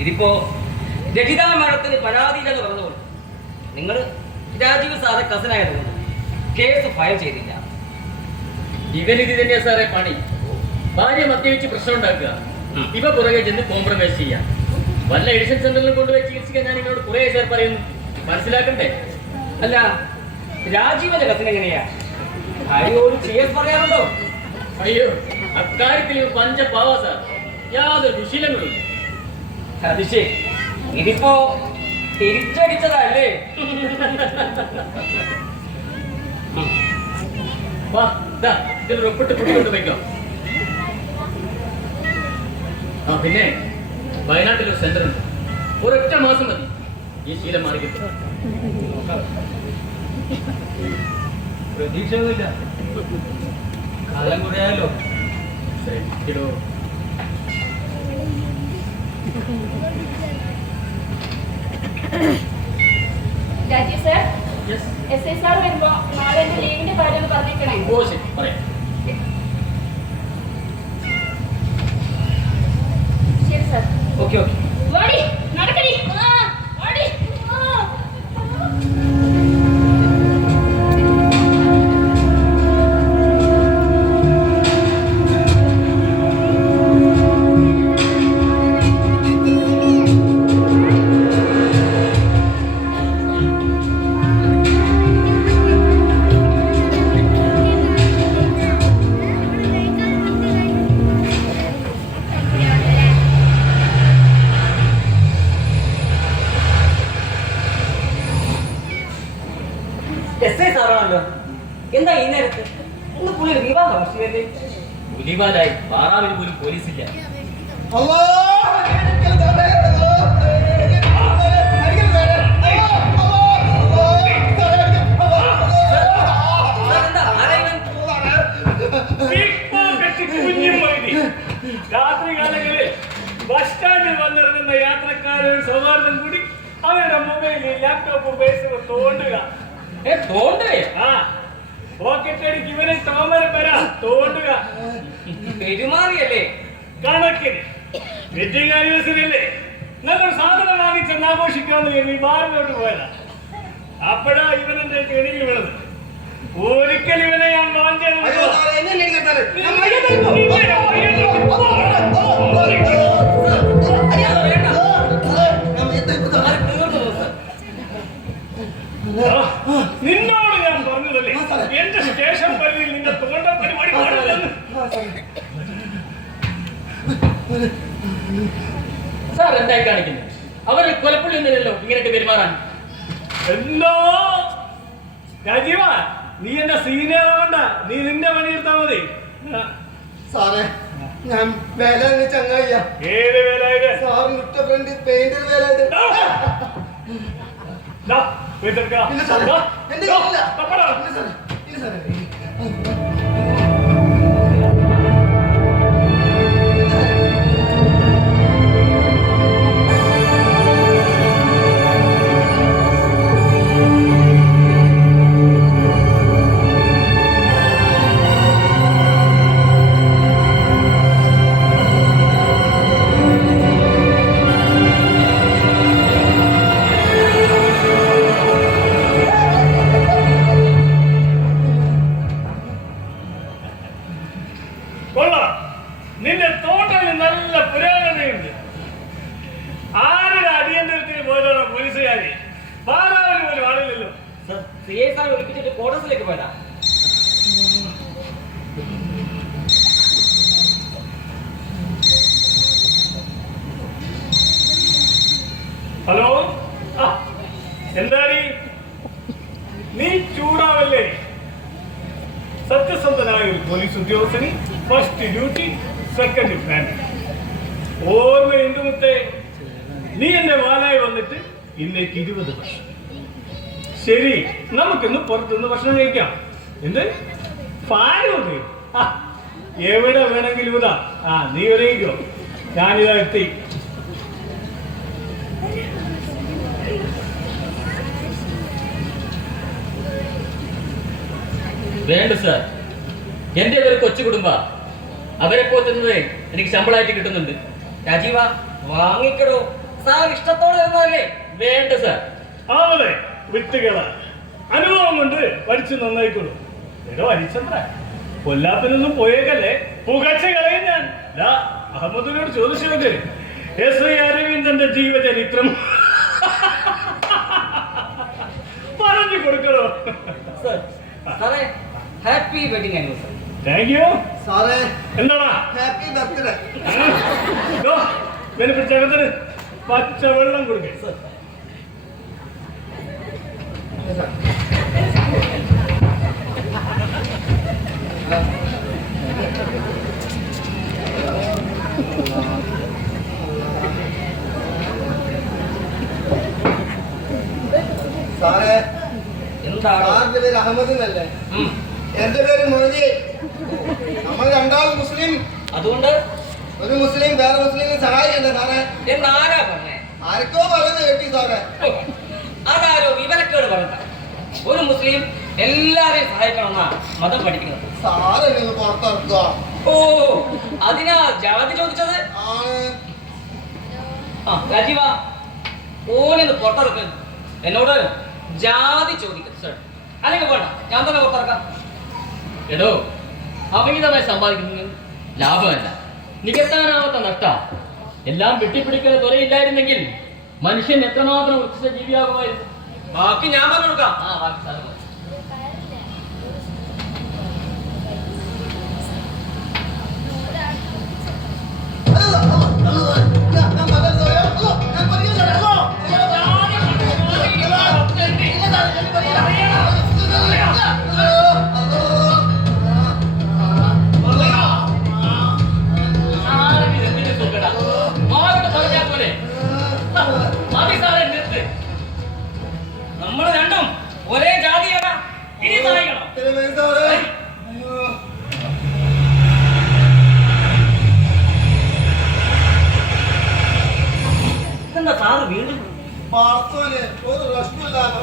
ഇതിപ്പോ രചിതാ മാഡത്തിന് പരാതിയില്ലെന്ന് പറഞ്ഞതുകൊണ്ട് നിങ്ങൾ രാജീവ് സാറെ കസനായതുകൊണ്ട് കേസ് ഫയൽ ചെയ്തില്ല. ഇവനിത് തന്നെയാ സാറേ പണി. ഭാര്യ മദ്യപിച്ച് പ്രശ്നം ഉണ്ടാക്കുക, ഇവ പുറകെ ചെന്ന് കോംപ്രമൈസ് ചെയ്യാം. വല്ല എഡിഷൻ സെന്ററിലും കൊണ്ടുപോയി ചികിത്സിക്കാൻ ഞാൻ നിങ്ങളോട് കുറെ സാർ പറയുന്നു, മനസ്സിലാക്കണ്ടേ? അല്ല, രാജീവന്റെ കസൻ എങ്ങനെയാ? ഭാര്യയോട് കേസ് പറയാറുണ്ടോ? അയ്യോ, അക്കാര്യത്തിൽ പഞ്ചപാവ സാർ, യാതൊരു ദുശീലങ്ങളും. അത് ശരി, ഇതിപ്പോ തിരിച്ചടിച്ചതല്ലേ? വാ, ഇതിൽ ഒപ്പിട്ട് കുട്ടിക്കൊണ്ട് വയ്ക്കാം. ആ പിന്നെ വയനാട്ടിലൊരു സെന്റർ ഉണ്ട്, ഒരൊറ്റ മാസം മതി ഈ ശീലം മാറി കിട്ടും. പ്രതീക്ഷയൊന്നുമില്ല, കാലം കുറയാലോ. ശരി. Rajeev sir, S I sir വരുമ്പോ നാളെ എന്റെ ലീവിന്റെ കാര്യം പറഞ്ഞേക്കണേ. ഓ ശരി, പറയാം. ശരി സർ. Okay okay. വാടി, നടക്കടി. വാടി. എന്താ ഈ നേരത്ത്? ഒന്ന് പുള്ളിയുടെ വിവാഹ വാർഷികല്ലേ? പുലിവാലായി പാറാവിന് പോലും പോലീസില്ല. രാത്രികാലങ്ങളിൽ ബസ് സ്റ്റാൻഡിൽ വന്നിറങ്ങുന്ന യാത്രക്കാരുടെ സൗഹാർദ്ദം കൂടി അവരുടെ മൊബൈലിൽ ലാപ്ടോപ്പ് ഉപയോഗിച്ച് തോണ്ടുക. പോക്കറ്റടിക്ക് ഇവനെ തോമര വരാ തോണ്ടുക. പെരുമാറിയല്ലേ കണക്കിന് വെഡിങ് ആനിവേഴ്സറി അല്ലേ, നമ്മൾ സാധനം വാങ്ങിച്ചെന്ന് ആഘോഷിക്കാന്ന് കരുതി ബാറിലോട്ട് പോയതാ. അപ്പോഴാ ഇവനെന്റെ കെണിയിൽ വീണത്. ഒരിക്കൽ ഇവനെ ഞാൻ നിന്നോട് ഞാൻ പറഞ്ഞതല്ലേ എന്റെ സ്റ്റേഷൻ പരിധിയിൽ നിന്റെ തോണ്ട പരിപാടി പാടില്ലെന്ന്. സാർ എന്തായി കാണിക്കുന്നത്? അവരെ കൊലപ്പുള്ളി ഒന്നുമില്ലല്ലോ ഇങ്ങനെയൊക്കെ പെരുമാറാൻ. എന്തോ രാജീവ, നീ എന്റെ സീനിയർ ആവണ്ട, നീ നിന്റെ പണിയെടുത്താ മതി. സാറേ, ഞാൻ വേല ചങ്ങായിയ. ഏത് വേലായത്? സാറിന് ഉറ്റ ഫ്രണ്ട് പെയിന്റർ വേലായത്. ഇല്ല സാറേ, എന്റെ കയ്യിലില്ല. ഇല്ല സാറേ. നിന്റെ തോട്ടം നല്ല പുരാതനയുണ്ട്. ആരുടെ അടിയന്തരത്തിന് പോയതാണ് പോലീസുകാരി? പാറാവിന് പോലും ആളില്ലല്ലോ. ഒളിപ്പിച്ചിട്ട് കോടതിയിലേക്ക് പോയതാ. ഹലോ, എന്താടി നീ ചൂടാവല്ലേ? സത്യസന്ധനായ ഒരു പോലീസ് ഉദ്യോഗസ്ഥന് ഫസ്റ്റ് ഡ്യൂട്ടി, സെക്കൻഡ് ഫാമിലി. ഓർമ്മ എന്തുമുത്തേ, നീ എന്റെ വാലായി വന്നിട്ട് ഇന്നേക്ക് 20 വർഷം. ശരി, നമുക്കിന്ന് പുറത്തുനിന്ന് ഭക്ഷണം കഴിക്കാം. എന്ത് ഫാനും എവിടെ വേണമെങ്കിലും ഇതാ. നീ ഒരേക്കോ, ഞാനിതാ എത്തി. വേണ്ട സാർ, എന്റെ ഒരു കൊച്ചു കുടുംബ, അവരെ പോറ്റുന്നത് എനിക്ക് ശമ്പളമായിട്ട് കിട്ടുന്നുണ്ട്. രാജീവ വാങ്ങിക്കടോ, സാർ ഇഷ്ടത്തോടെ വരുന്നതല്ലേ? വേണ്ട സാർ. ആവതെ വിട്ടുകള അനുഭവം കൊണ്ട് പഠിച്ചു നന്നായിക്കൊള്ളു. ഏതോ ഹരിചന്ദ്ര കൊല്ലാത്തിനൊന്നും പോയേക്കല്ലേ, പുകച്ച കളയും ഞാൻ. അഹമ്മദിനോട് ചോദിച്ചു എസ്.ഐ. അരവിന്ദന്റെ ജീവചരിത്രം പറഞ്ഞു കൊടുക്കണോ? സാറേ, happy wedding anniversary. Thank you സാറേ. എന്താടാ ഹാപ്പി ബർത്ത്ഡേ. പിടിച്ചകത്തിന് പച്ചവെള്ളം കൊടുക്കേ. സാറേ, എന്താണ്? സാറിന്റെ പേര് അഹമ്മദ് എന്നല്ലേ? എന്റെ പേര് മൊയ്തി. നമ്മൾ രണ്ടാളും മുസ്ലിം. അതുകൊണ്ട് ഒരു മുസ്ലിം വേറെ മുസ്ലിമിനെ സഹായിക്കണ്ടേ സാറേ? എന്നാരാ പറഞ്ഞേ? ആർക്കോ പറയുന്നത് കേട്ടി സാറേ. അതാരോ വിവരക്കേട് പറഞ്ഞ. ഒരു മുസ്ലിം എല്ലാരെയും സഹായിക്കണമെന്നാ മതം പഠിക്കുന്നത്. സാറ് നിങ്ങൾ പുറത്തിറക്കുക. ഓ, അതിനാ ജാതി ചോദിച്ചത്? ആണ്. രാജീവ, ഓനെന്ന് പുറത്തിറക്ക്. എന്നോട് ജാതി ചോദിക്കും സർ. അല്ലെങ്കിൽ വേണ്ട, ഞാൻ തന്നെ പുറത്തിറക്കാം. എടോ, അമിതമായി സമ്പാദിക്കുന്നത് ലാഭമല്ല, നികത്താനാവാത്ത നഷ്ട. എല്ലാം വെട്ടിപ്പിടിക്കുന്ന തുറയില്ലായിരുന്നെങ്കിൽ മനുഷ്യൻ എത്രമാത്രം ഉച്ചസ്ഥ ജീവിയാകുമായിരുന്നു. ബാക്കി ഞാൻ പറഞ്ഞു കൊടുക്കാം. ബാക്കി സാധനം നമ്മൾ രണ്ടും ഒരേ ജാതിയാണ്. ഇനി സഹായിക്കണം. എന്താ സാറ് വീണ്ടും? പാർത്തോന് ഒരു റെസ്റ്റില്ലാതെ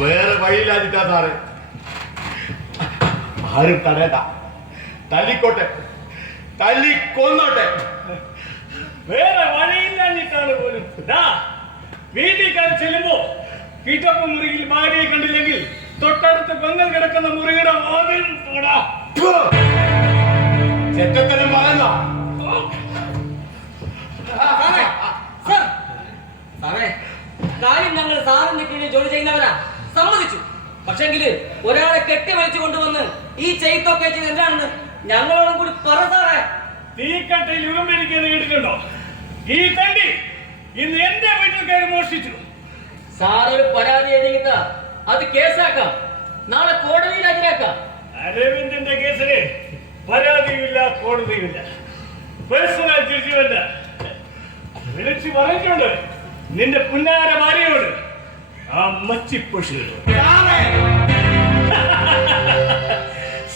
വേറെ വഴിയില്ലാതിട്ടാ സാറ്. ആരും തടയണ്ട, തല്ലിക്കോട്ടെ, തല്ലിക്കൊന്നോട്ടെ. വേറെ വഴിയില്ലാഞ്ഞിട്ടാണ് പോലും. വീട്ടിൽ കയറി ചെല്ലുമ്പോ കീറ്റപ്പ മുറിയിൽ ഭാര്യയെ കണ്ടില്ലെങ്കിൽ തൊട്ടടുത്ത് പെങ്ങൾ കിടക്കുന്ന മുറിയുടെ വാതിൽ തൊടാ. ചെറ്റത്തരം പറയുന്ന സാറേ, കാര്യം ഞങ്ങൾ സാറിന്റെ കീഴിൽ ജോലി ചെയ്യുന്നവരാ, സമ്മതിച്ചു. പക്ഷെങ്കില് ഒരാളെ കെട്ടി വലിച്ചു കൊണ്ടുവന്ന് ഈ ചെയ്ത്തൊക്കെ ചെയ്ത് എന്താണെന്ന് ഞങ്ങളോടും കൂടി പറ സാറേ. തീക്കട്ടയിൽ ഉറുമ്പിരിക്കുന്ന കേട്ടിട്ടുണ്ടോ? ഈ തണ്ടി ഇന്ന് എന്റെ വീട്ടിൽ കയറി മോഷ്ടിച്ചു. സാർ ഒരു പരാതി എഴുതിക്കുന്ന അത് കേസാക്കാം, നാളെ കോടതിയിൽ ഹാജരാക്കാം. അരവിന്ദന്റെ കേസിന് പരാതിയുമില്ല, കോടതിയുമില്ല, പേഴ്സണൽ ജഡ്ജിമെന്റ്. വിളിച്ചു പറഞ്ഞിട്ടുണ്ട് നിന്റെ പുന്നാര ഭാര്യയോട്, ആ മച്ചിപ്പുഷിയോട്.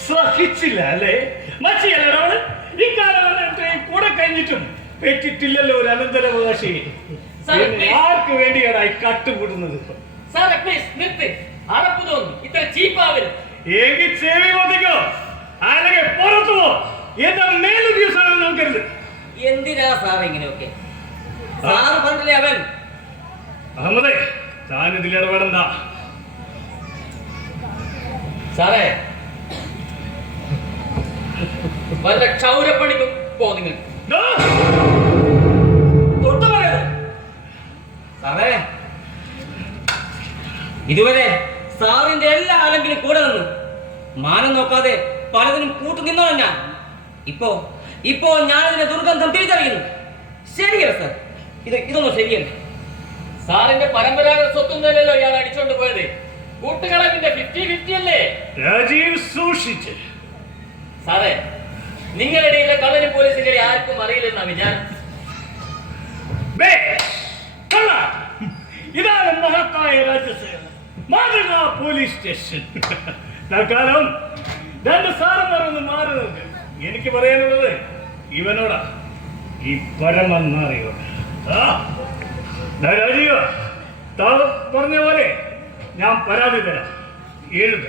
സഹിച്ചില്ല അല്ലേ? മച്ചിയല്ലോട് ഇക്കാലം കൂടെ കഴിഞ്ഞിട്ടും പെറ്റിട്ടില്ലല്ലോ ഒരു അനന്തരാവകാശി. ആർക്ക് വേണ്ടിയാണ് ഈ കട്ടുകൂടുന്നത്? സാറേ പ്ലീസ് നിർത്ത്, അറപ്പ് തോന്നുന്നു, ഇത്ര ചീപ്പാവരുത്. എങ്കിൽ ചെവി മതിക്കോ, അല്ലെങ്കിൽ പുറത്തു പോ. എന്താ മേലുദ്യോഗസ്ഥനെ നോക്കരുത്. എന്തിനാ സാർ ഇങ്ങനെയൊക്കെ? സാറ് പറഞ്ഞില്ലേ അവൻ? അഹമ്മദേ, താൻ ഇതിൽ ഇടപെടണ്ട. സാറേ, വല്ല ക്ഷൗരപ്പണിക്കും പോ നിങ്ങൾ. തൊട്ടു പറയരുത് സാറേ. ഇതുവരെ സാറിന്റെ എല്ലാ ആലെങ്കിലും കൂടെ നിന്ന് മാനം നോക്കാതെ പലതിനും കൂട്ടുനിന്നോളാം ഞാൻ. ഇപ്പോ ഞാനിതിന്റെ ദുർഗന്ധം തിരിച്ചറിയുന്നു. ശരിയല്ല സാർ, ഇതൊന്നും ശരിയല്ല. സാറിന്റെ പരമ്പരാഗത സ്വത്തൊന്നല്ലോ ഇയാൾ അടിച്ചോണ്ട് പോയത്. കൂട്ടുകളവിന്റെ 50-50 അല്ലേ? രാജീവ് സൂക്ഷിച്ച്. സാറേ, നിങ്ങളുടെ ഇടയിലെ കള്ളനും പോലീസിന്റെ ആർക്കും അറിയില്ലെന്നാ വിചാരം. ഇതാണ് മഹത്തായ രാജ്യസേന, മാതൃകാ പോലീസ് സ്റ്റേഷൻ. തൽക്കാലം രണ്ട് സാറന്മാർ ഒന്ന് മാറി നിൽക്കും. എനിക്ക് പറയാനുള്ളത് ഇവനോടാ, ഈ പരമനാറിയോട്. രാജീവ, പറഞ്ഞ പോലെ ഞാൻ പരാതി തരാം, എഴുത.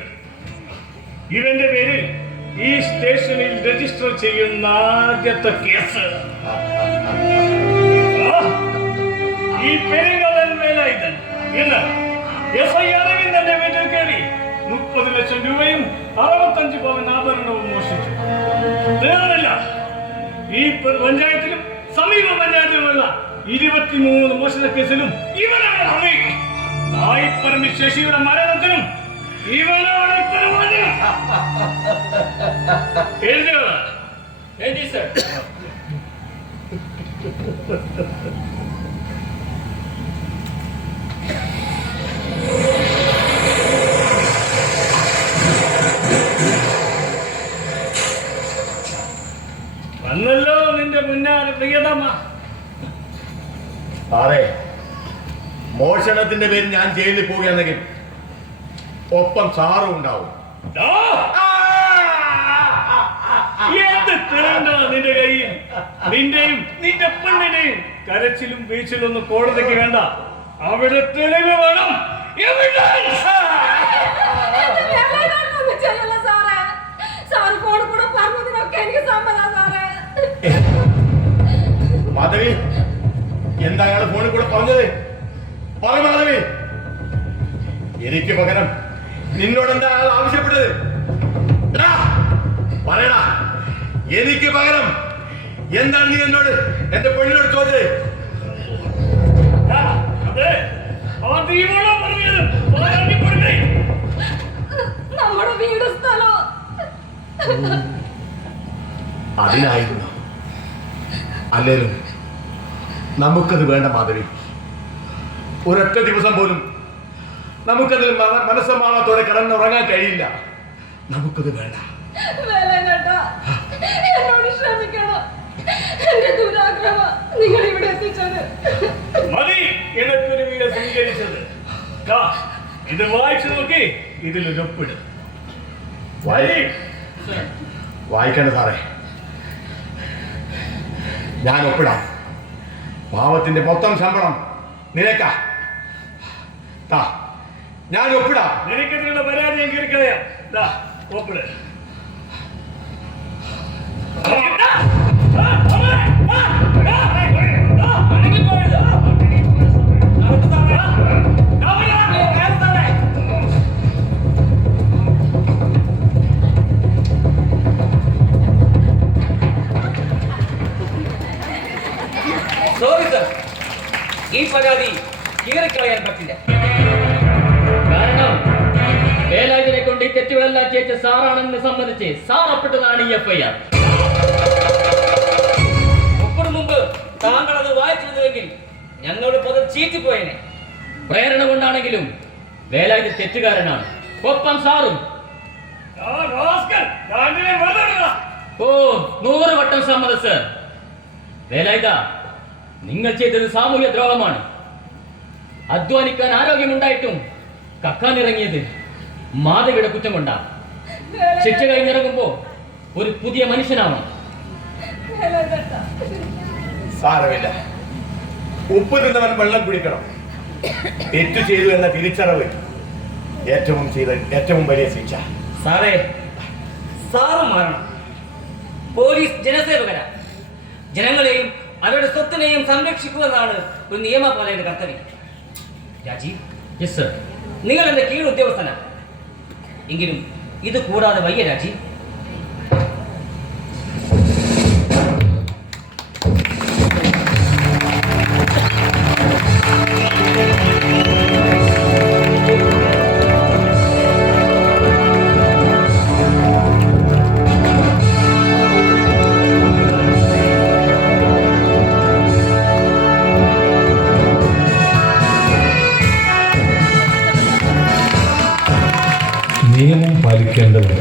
ഇവന്റെ പേരിൽ ഈ സ്റ്റേഷനിൽ രജിസ്റ്റർ ചെയ്യുന്ന ആദ്യത്തെ കേസ് ഈ പെരുങ്കള്ളൻ വേലായുധൻ എന്ന് FIR തന്റെ വീട്ടിൽ കയറി 30 ലക്ഷം രൂപയും 65 പവൻ ആഭരണവും മോഷ്ടിച്ചു. തീർന്നില്ല, ഈ പഞ്ചായത്തിലും സമീപ പഞ്ചായത്തിലുമുള്ള 23 മോഷണ കേസിലും ഇവനാണ് പ്രതി. തായ്പറമ്പി ശശിയുടെ മരണത്തിനും ഇവനാണ് ഉത്തരവാദി. എഴുതി സർ. വന്നല്ലോ നിന്റെ മുന്നാലെ പ്രിയതമ്മ. സാറേ, മോഷണത്തിന്റെ പേരിൽ ഞാൻ ജയിലിൽ പോവുകയാണെങ്കിൽ ഒപ്പം സാറും ഉണ്ടാവും. എന്ത് തേണ്ട നിന്റെ കയ്യിൽ? നിന്റെയും നിന്റെ പെണ്ണിന്റെയും കരച്ചിലും വീച്ചിലും ഒന്നും കോടതിക്ക് വേണ്ട. അവിടെ തെളിവ് വേണം. മാധവി, എന്താ അയാൾ ഫോണിൽ കൂടെ പറഞ്ഞത്? പറ മാധവി, എനിക്ക് പകരം നിന്നോട് എന്താ അയാൾ ആവശ്യപ്പെട്ടത്? പറയടാ, എനിക്ക് പകരം എന്താണ് നീ എന്നോട് എന്റെ പെണ്ണിനോട് ചോദിച്ചത്? നമ്മുടെ വീട് സ്ഥലം അതിനായിരുന്നു. അല്ലേലും നമുക്കത് വേണ്ട മാധവി. ഒരൊറ്റ ദിവസം പോലും നമുക്കതിൽ മനസ്സമാനത്തോടെ കിടന്നുറങ്ങാൻ കഴിയില്ല. നമുക്കത് വേണ്ട. എന്നോട് ക്ഷമിക്കണം, എന്റെ ദുരാഗ്രഹം നിങ്ങൾ ഇവിടെ എത്തിച്ചത്. മതി എനക്കൊരു വീട് സ്വീകരിച്ചത്. ഇത് വായിച്ചു നോക്കി ഇതിലൊരു ഒപ്പിട്. വായിക്കേണ്ട സാറേ, ഞാൻ ഒപ്പിടാം. പാവത്തിന്റെ മൊത്തം ശമ്പളം നിനക്കാ. ഞാൻ ഒപ്പിടാം. നിനക്കെതിലുള്ള പരാതി ഞാൻ കീറിക്കളയാം. ഒപ്പിട്. സോറി സർ, ഈ പരാതി കീറിക്കളയാൻ പറ്റില്ല. കാരണം വേലായുധനെ കൊണ്ട് ഈ തെറ്റുകളെല്ലാം ചെയ്യിച്ച സാറാണെന്ന് സമ്മതിച്ച് സാർ ഒപ്പിട്ടതാണ് ഈ FIR. ഒപ്പിടും മുമ്പ് താങ്കൾ അത് വായിച്ചിരുന്നുവെങ്കിൽ ഞങ്ങളുടെ പദം ചീറ്റിപ്പോയേനെ. പ്രേരണ കൊണ്ടാണെങ്കിലും വേലായുധ തെറ്റുകാരനാണ്, ഒപ്പം സാറും. ഓ, 100 വട്ടം സമ്മതം സർ. വേലായുധ, നിങ്ങൾ ചെയ്തത് സാമൂഹ്യ ദ്രോഹമാണ്. അധ്വാനിക്കാൻ ആരോഗ്യമുണ്ടായിട്ടും കക്കാനിറങ്ങിയത് മാധവിയുടെ കുറ്റം കൊണ്ടാണ്. ശിക്ഷ കഴിഞ്ഞിറങ്ങുമ്പോ ഒരു പുതിയ മനുഷ്യനാവണം. സാരമില്ല, ഉപ്പ് തിന്നവൻ വെള്ളം കുടിക്കണം. തെറ്റു ചെയ്തു എന്ന തിരിച്ചറിവ് ഏറ്റവും വലിയ ശിക്ഷ. സാറേ, സാറും മാറണം. പോലീസ് ജനസേവകരാ. ജനങ്ങളെയും അവരുടെ സ്വത്തിനെയും സംരക്ഷിക്കുന്നതാണ് ഒരു നിയമപാലകന്റെ കർത്തവ്യം. Rajeev, yes sir. നിങ്ങൾ എന്റെ കീഴ് ഉദ്യോഗസ്ഥനാണ്. എങ്കിലും ഇത് കൂടാതെ വയ്യ രാജീവ്. നിയമം പാലിക്കേണ്ടവർ